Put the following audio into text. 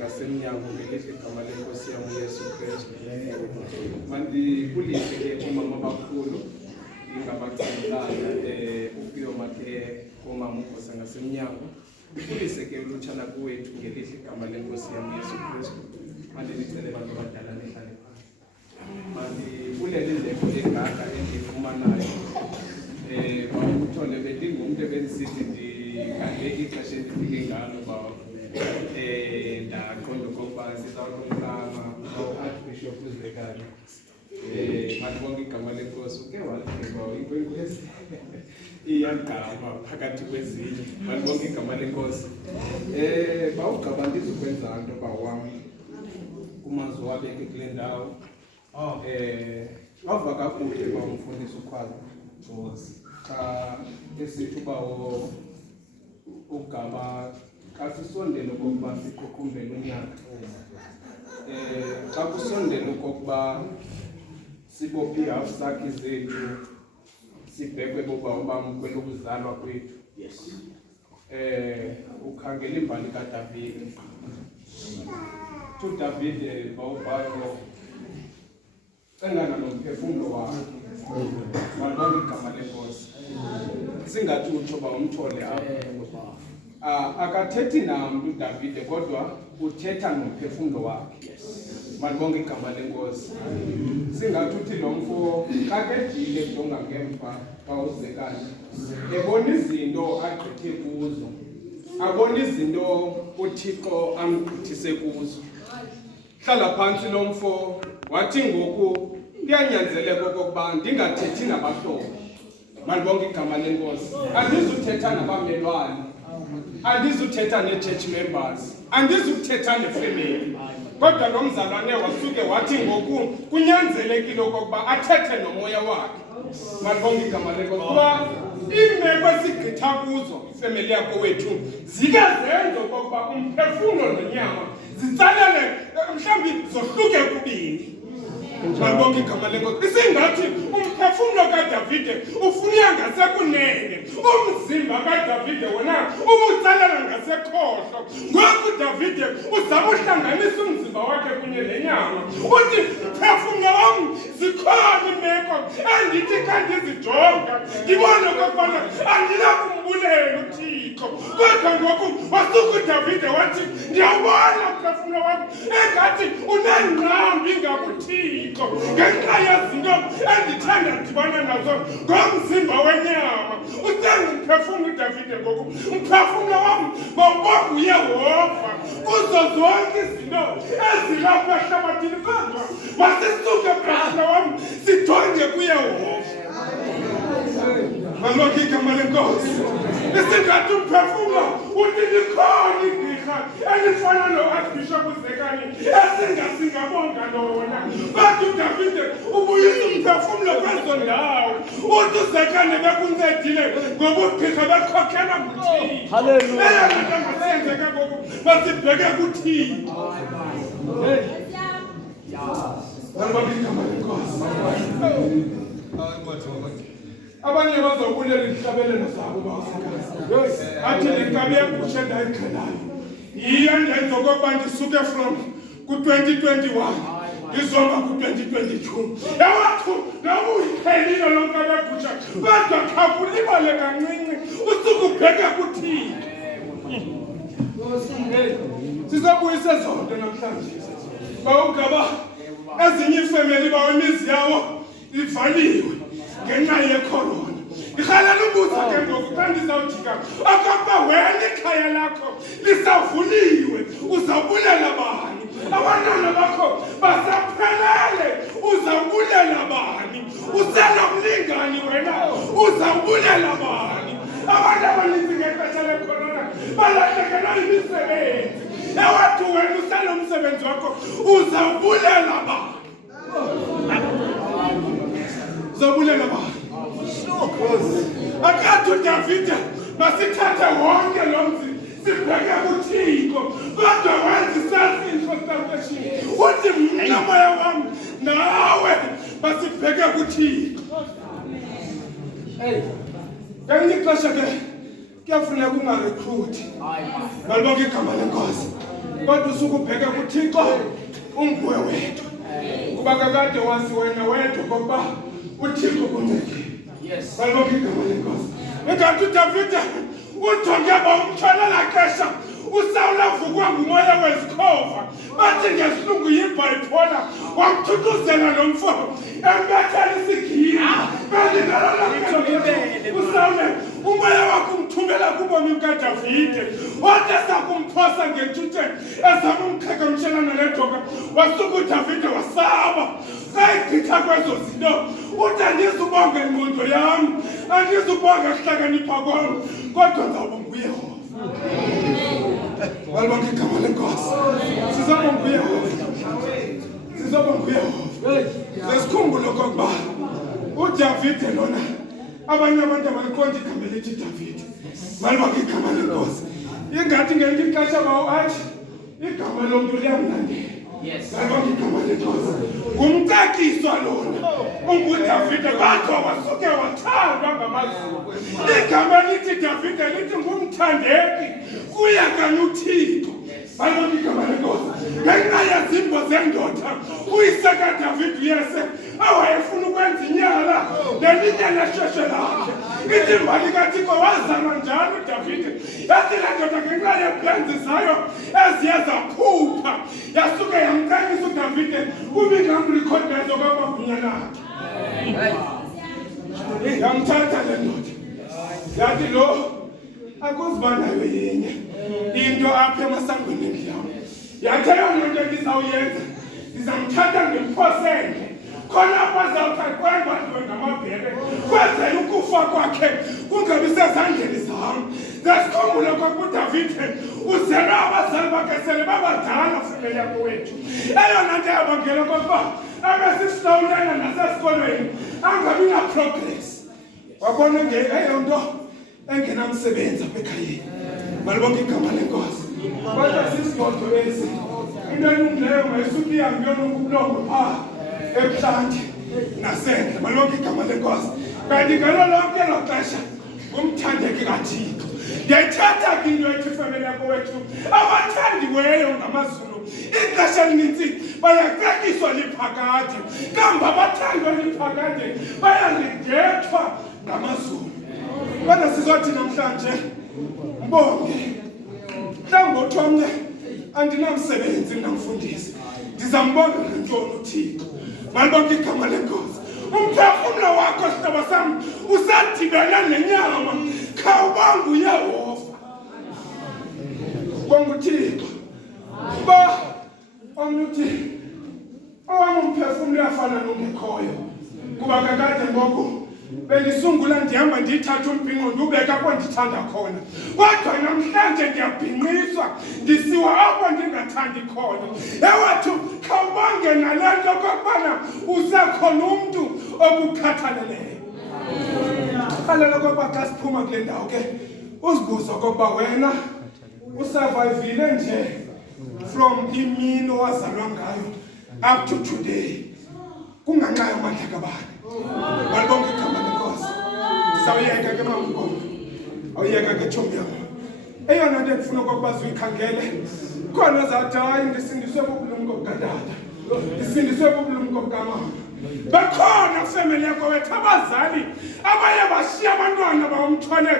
ngasemnyango ngelihle igama lenkosi yami uYesu Kristu. Mandibulise ke umama abakhulu ingabacilana ukuyoma ke umama uNkosi ngasemnyango. Ndibulise ke ulutshana kuwethu ngelihle igama lenkosi yami uYesu Kristu. Mandicele abantu abadala nehlale phansi. Mandibulele indleko engaka endifumanayo. Bawuthole bendingumuntu ebendisithi ndikangeke ixesha endifike ngalo baba. Ndaqonda okokuba sizawuqala Archbishop uZekani. Mandibonge igama lenkosi uke walifika inkwenkwezi iyagama phakathi kwezinye. Mandibonge igama lenkosi. Bawugaba ndizokwenza nto bawami kumazwi wabeke kule ndawo. Wava kakuhle bawumfundisa ukhwala xa esithi uba ugaba kasisondele okokuba siqukumbele unyaka. Xa kusondele okokuba sibophe ihafu sakhi zethu sibhekwe boba ubam kwelokuzalwa kwethu. Ukhangela imbali kaDavide. uDavide bawubhalo cengana nomphefumlo wakhe. Mandibonge igama lenkosi. Singathi utsho ba umthole apha. Akathethi namntu uDavide kodwa uthetha nomphefumlo wakhe. Mandibonge igama lenkosi. Singathi uthi lo mfo kakejile jonga ngemva kawuzekani. Ebona izinto agqithe kuzo. Abona izinto uThixo amgqithise kuzo. Hlala phansi lo mfo wathi ngoku kuyanyanzeleka okokuba ndingathethi nabahlobo. Mandibonge igama lenkosi. Andizuthetha nabamelwane. Andizuthetha ne-church members. Andizuthetha ne-family. Kodwa lo mzalwane wasuke wathi ngoku kunyanzelekile okokuba athethe nomoya wakhe. Mandibonge igama lenkosi. Kuba imeko esigqitha kuzo ifamily yakho wethu zike zenze okokuba umphefumlo nonyama zitsalele mhlawumbi zohluke kubini. Mandibonge igama lenkosi. Isingathi umphefumlo kaDavide ufuna ngasekunene, umzimba kaDavide wona ubutsalela ngasekhohlo. Ngoku uDavide uzama uhlanganisa umzimba wakhe kunye nenyama. Uthi mphefumlo wami zikhona imeko endithi xa ndizijonga ndibone okokubana andinakumbulela uThixo. Kodwa ngoku wasuka uDavide wathi ndiyawubona umphefumlo wami engathi unengqambi ngakuThixo ngenxa yezinto endithanda ndibana nazo ngomzimba wenyama. Uthenga umphefumlo uDavide ngoku umphefumlo wami mawubonge uYehova kuzo zonke izinto ezilapha ehlabathini. Kodwa masisuke phefumlo wami sijonge kuYehova. Mandibonge igama lenkosi. Isingathi umphefumlo uthi likhona igqirha elifana no-Archbishop uZekani esingasingabonga lona. Kodwa uDavide ubuyisa umphefumlo kwezo ndawo. Uthi uZekani bekuncedile ngoba ugqirha bekhokhela kuThixo. Haleluya. Eyona nto ngasenzeka ngoku masibheke kuThixo. Mandibonge igama lenkosi. Abanye bazobulela ihlabelelo zabo basekhaya. Athi lenkabi yegusha endayixhelayo yiyo ndenza okokuba ndisuke from ku-2021 ndizomba ku-2022. Ewathu noba uyiphelile lo nkabi yegusha kodwa khakulibale kancinci usuke ubheke kuThixo. Sizobuyisa zonke namhlanje. Bawugaba ezinye iifemeli bawemizi yawo ivaliwe ngenxa yecorona. Ndikhalela ubuza ke ngoku xa ndizawujika okokuba wena ikhaya lakho lisavuliwe uzawubulela bani? Abantwana bakho basaphelele uzawubulela bani? Usenomlingani wena uzawubulela bani? Abantu abaninzi ngexesha lecorona balahlekelwa yimisebenzi. Ewathu wena usenomsebenzi wakho uzawubulela bani? Uzabulela bani? Akathi uDavide masithathe wonke lo mzi sibheke kuThixo kodwa wenza self-introspection. Uthi mina moya wami nawe masibheke kuThixo. Ngelinye ixesha ke kuyafuneka ungarekruthi. Mandibonge igama lenkosi. kodwa usukubheka kuThixo unguwe wedwa kuba kakade wazi wena wedwa ngoba uThixo kuncedile. Balibonke igama lenkosi. Engathi uDavide ujonge umthwalela xesha uSawule avukwa ngumoya wezikhova bathi ngesilungu yibipolar wamthuthuzela lo mfo embethela isigili uSawule umoya wakhe umthumela kubomi bukaDavide wathi sakumphosa ngentuthe ezama umqhagamshelana nedoda wasuka uDavide wasaba kayigqitha kwezo zinto uthi andizubonga ingqondo yami andizubonga kuhlakanipha kwami kodwa ngizawubonga uYehova. Balibonke igama lenkosi. Sizobonga uYehova. Sizobonga uYehova. Lesikhumbule okokuba uDavide lona abanye abantu abaliqondi igama elithi Davide. Balibonke igama lenkosi. Ingathi ngelinye ixesha bawo athi igama lomuntu liyamlandela. Balibonke igama lenkosi. Ngumcekiswa lona unguDavide kodwa wasuke wathandwa ngamazulu. Igama elithi Davide lithi ngumthandeki kuya kaNuthixo. Balibonke igama lenkosi. Ngenxa yezimbo zendoda uyise kaDavide uyese awayefuna ukwenza inyala lelinye lesheshe lakhe. Ithi imbali kaThixo wazama njalo uDavide yathi le ndoda ngenxa yeplenzi zayo eziye zaphupha yasuke yamcekisa uDavide ubingamrekhodela kwamagunya lakhe. Yamthatha le ndoda yathi lo akuziba nayo yenye into apha emasangweni endlu yami yathi eyona nto ndizawuyenza ndizamthatha ndimphosele khona bazawuthaqwemba ndiwe ngamabhele kwenzela ukufa kwakhe kungabi sezandleni zam. Zesikhumbule kwakuba uDavide uzelwe abazali bakhe sele babadala femeli yakowethu. Eyona nto yabangela kokuba abesisilawulela nasesikolweni angabi na-progress. Wabona eyo nto engenamsebenzi apha ekhayeni. Balibonke igama lenkosi. Kodwa sisigodo esi into elungileyo mayisuke ihambe yonokubulongo phaa ebuhlanti nasendle. Balibonke igama lenkosi. Kanti ngalo lonke elo xesha ngumthandeki kaThixo. Ndiyayithatha ke into ethi ifemeli yakowethu abathandiweyo ngamazulu ixesha elinintsi bayacekiswa liphakade kambe abathandwa liphakade bayalidethwa ngamazulu. Kodwa sizothi namhlanje Mbonge mhlawumbi omnye andinamsebenzi ndinamfundisi ndizambonga ngentoni uThixo. Balibonke igama lenkosi. Umphefumlo wakho sihlobo sami usadibene nenyama khawubonga uYehova. Bonga uThixo ba omnye uthi owami umphefumlo uyafana nongekhoyo kuba kakade ngoku bendisungula ndihamba ndiyithatha umbhinqo ndiwubeka apho ndithanda khona kodwa namhlanje ndiyabhinqiswa ndisiwa apho ndingathandi khona. Ewethu khawubonge nale nto okokubana usekhona umntu okukhathaleleyo. Khalela okokuba xa siphuma kule ndawo ke uzibuza okokuba wena usurvivile nje from imini owazalwa ngayo up to today kunganxa yamandla kabani. Balibonke igama lenkosi. Ndizawuyeka ke Mbonge awuyeka ke tshomi yam. Eyona nto endifuna okokuba uyikhangele khona zathi hayi ndisindiswe bubulumko bukatata ndisindiswe bubulumko bukamama. Bekhona femeli yakowethu abazali abaye bashiya abantwana bawumthwale